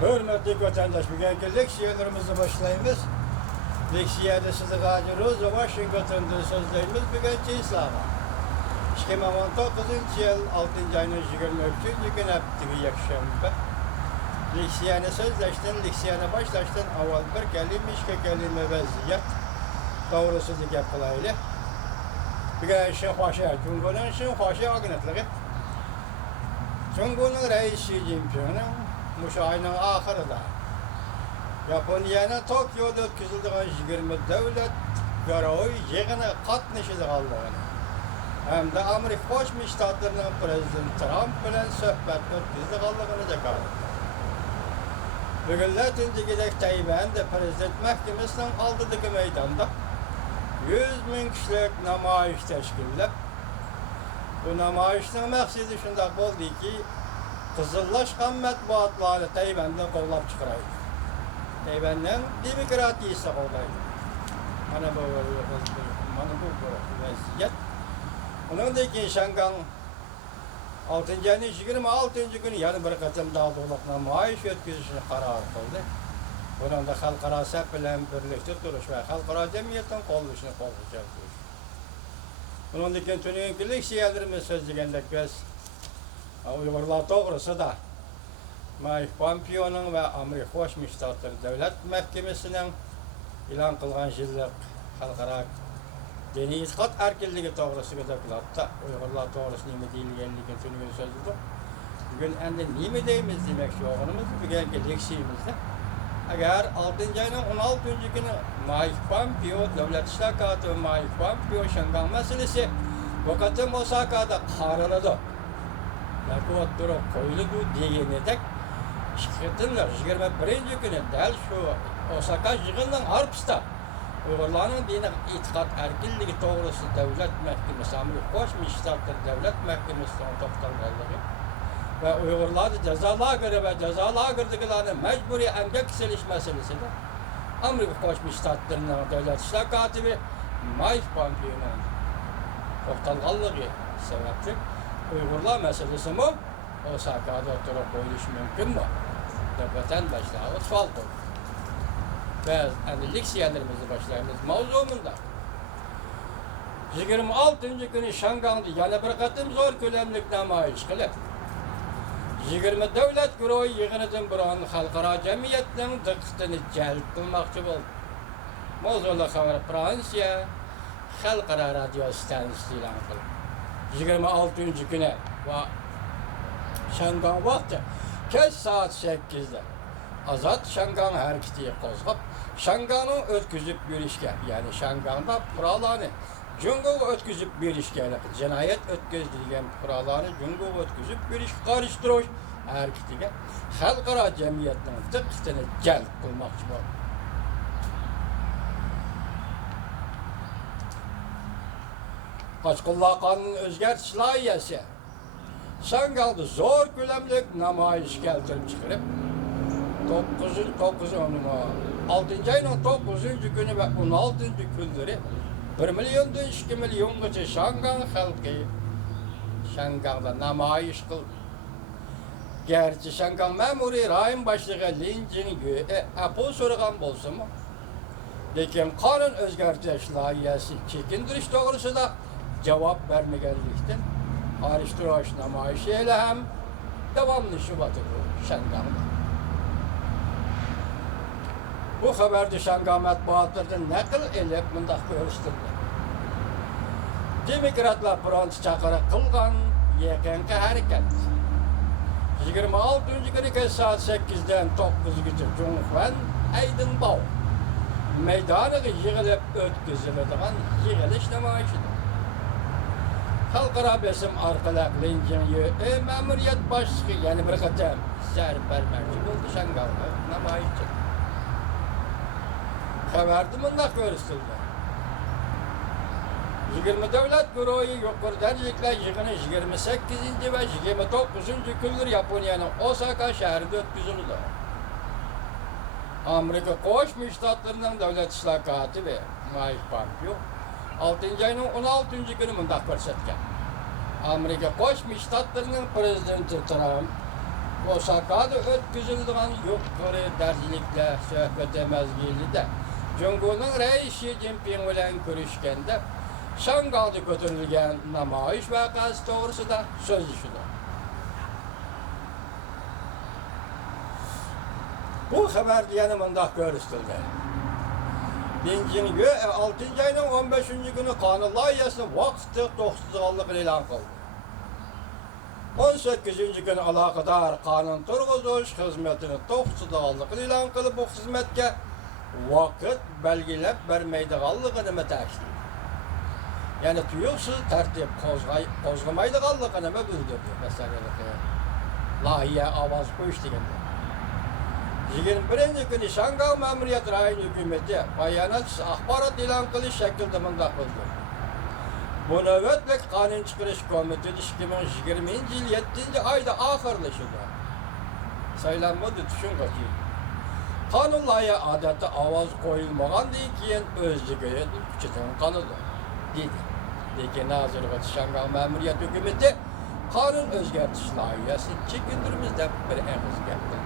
Hürmetli vatandaş, bugünkü leksiyalarımızı başlayımız. Leksiyada sizi gacırız, Washington'da sözlerimiz bugünkü İslam'a. 2019 yıl 6. ayının 23. gün heptigi yakşamda. Leksiyana sözleştin, leksiyana başlaştın, avval bir kelime, iki kelime vaziyet. Doğrusu da yapılaylı. Bugün işin hoşa, Cumhur'un işin hoşa agınatlığı. Cumhur'un reisi Jinping'in şu ayının ahırında Japonya'nın Tokyo'da ötküzüldüğün 20 devlet görevi yığını katmışıdır Allah'ın. Hem de Amerika Birleşik Ştatları'nın Prezident Trump bilen söhbet ötküzüldüğü Allah'ını da kaldı. Bugünler tündükidek Tayvan'da Prezident Mahkemesi'nin aldığı meydanda 100.000 kişilik namayış teşkillep. Bu namayışın məqsədi şundaq oldu ki, Kızıllaşkan mətbuatları Tayvan'dan qollab çıxıraydı. Tayvan'dan demokratiyası qoldaydı. Mana bu vəziyyət. Onun da ki, Şangan 6. ayının 26. günü yani bir qatım daha dolaq namayış ötküzüşünü qarar qıldı. Bunun da xalqara səp bilən birlikdə duruş və xalqara cəmiyyətin qoluşunu qoluşacaq duruş. Bunun da ki, tünün leksiyalarımız söz degəndə biz Uygurlar doğrusu da Mike Pompeo'nun ve Amerika Birleşik Ştatları Devlet Mahkemesi'nin ilan kılgan yıllık halkara dini itikat erkinliği doğrusu gödekulatta Uygurlar doğrusu nime değilgenliğin tünüğün sözüdür. Bugün ende nime deyimiz demek şu oğlumuz bugünkü leksiyimizde. Eğer 6. ayının 16. günü Mike Pompeo, Devlet İşler Katibi Mike Pompeo Şangan meselesi vakatın Osaka'da karaladı. Bu oturup koyuldu diyenedik. Şirketinler 21. günü del şu Osaka yığından harpsta Uygurların dini itikat erkinliği doğrusu devlet mahkemesi, Amerika Birleşik Ştatları devlet mahkemesi'ne toplanmaları ve Uygurları cezaları ve cezalardıklarını mecburi emgek seliş meselesi de Amerika Birleşik Ştatları'nın devlet işler katibi Mike Pompeo'nun toplanmaları sebeptir. Uygurlar meselesi mi? Osaka'da oturup koyuluş mümkün mü? Vatandaşlar otfaldı. Ve leksiyalarımızı başlayımız mevzumunda. 26. günü Şangan'da yana bir katım zor kölemlik namayış kılıp 20 devlet güruhu yığınızın buranın halkara cemiyetinin dikkatini celp kılmakçı oldu. Mevzula haber Fransa halkara radyo stansiyası ilan kıldı. 26. güne ve Şangan vakti keç saat 8'de Azat Şangan hareketi kozgap Şangan'ı ötküzüp bir işge yani Şangan'da kurallarını Cungo ötküzüp bir işge cinayet ötküzülgen kurallarını Cungo ötküzüp bir iş karıştırış hareketiga halkara cemiyetinin dikkatini celp kılmakçı var. Kaçkılla kanunun özgertiş layihesi Şangal'da zor gülemlik namayış keltirip çıkarıp 6. ayının 9. günü ve 16. günleri 1 milyondan 2 milyon geçe Şangal halkı Şangal'da namayış kıldı. Gerçi Şangal memuri rayın başlığı Linjin göğe apo sorugan bolsa mı? Lekin kanun özgertiş layihesi çekindiriş doğrusu da cevap vermegenlikten araştırış namayişiyle hem devamlı şubatı bu Şangal'da. Bu haberde Şangal matbuatlardan nakil edip mındak görüştürdü. Demokratlar Frans çakırı kılgan yekenki hareket. 26. günü saat 8'den 9'gıcı Cumhurbaşkanı Aydınbağ meydanı yığılıp ötküzülüdüğün yığılış namayişidir. Halkara besim arkalık Linjin memuriyet başlığı yani bir katım serpermerci oldu Şangal'da namayişçi. Haberde mındak görüştürdü. 20 devlet güruhu yukarı derlikler yığını 28. ve 29. günler Japonya'nın Osaka şehrinde ötküzüldü. Amerika Birleşik Ştatları'nın devlet işler katibi Mike Pompeo 6. ayının 16. günü mındak görsetken. Amerika Birleşik Ştatları'nın prezidenti Trump Osaka'da ötküzüldüğün yukarı dercilikle söhbet mezgilide Cumhur'un reis Xi Jinping bilen görüşkende Şangay'da götürülgen namayış vakası doğrusunda söz düşüldü. Bu haber yanımında görüştüldü. 6. ayının 15. günü kanun layihasını vakti 9'luk ilan kıldı. 18. günü alakadar kanun turguzuş hizmetini 9'luk ilan kılıp bu hizmetke vakit belgilep vermeydiğallıqını metakşti. Yani tuyuksuz tertip kozgamaydiğallıqını bildirdi mesela lahiye avaz koyuş degende. 21. günü Şangay Memuriyet Rayın hükümeti bayanat ahbarat ilan kılış şekilde mındak kıldı. Bu nöbetlik kanun çıkarış komitesi 2020 yıl 7. ayda ahırlaşıldı. Saylanmadı düşün kaçıydı. Kanun layığı adette avaz koyulmagan deyikiyen özlüğüye küçüten kanıdı. Dedi. Dedi Nazırlığı Şangay Memuriyet hükümeti kanun özgertiş layihası 2 gündürümüzde bir en özgertiş.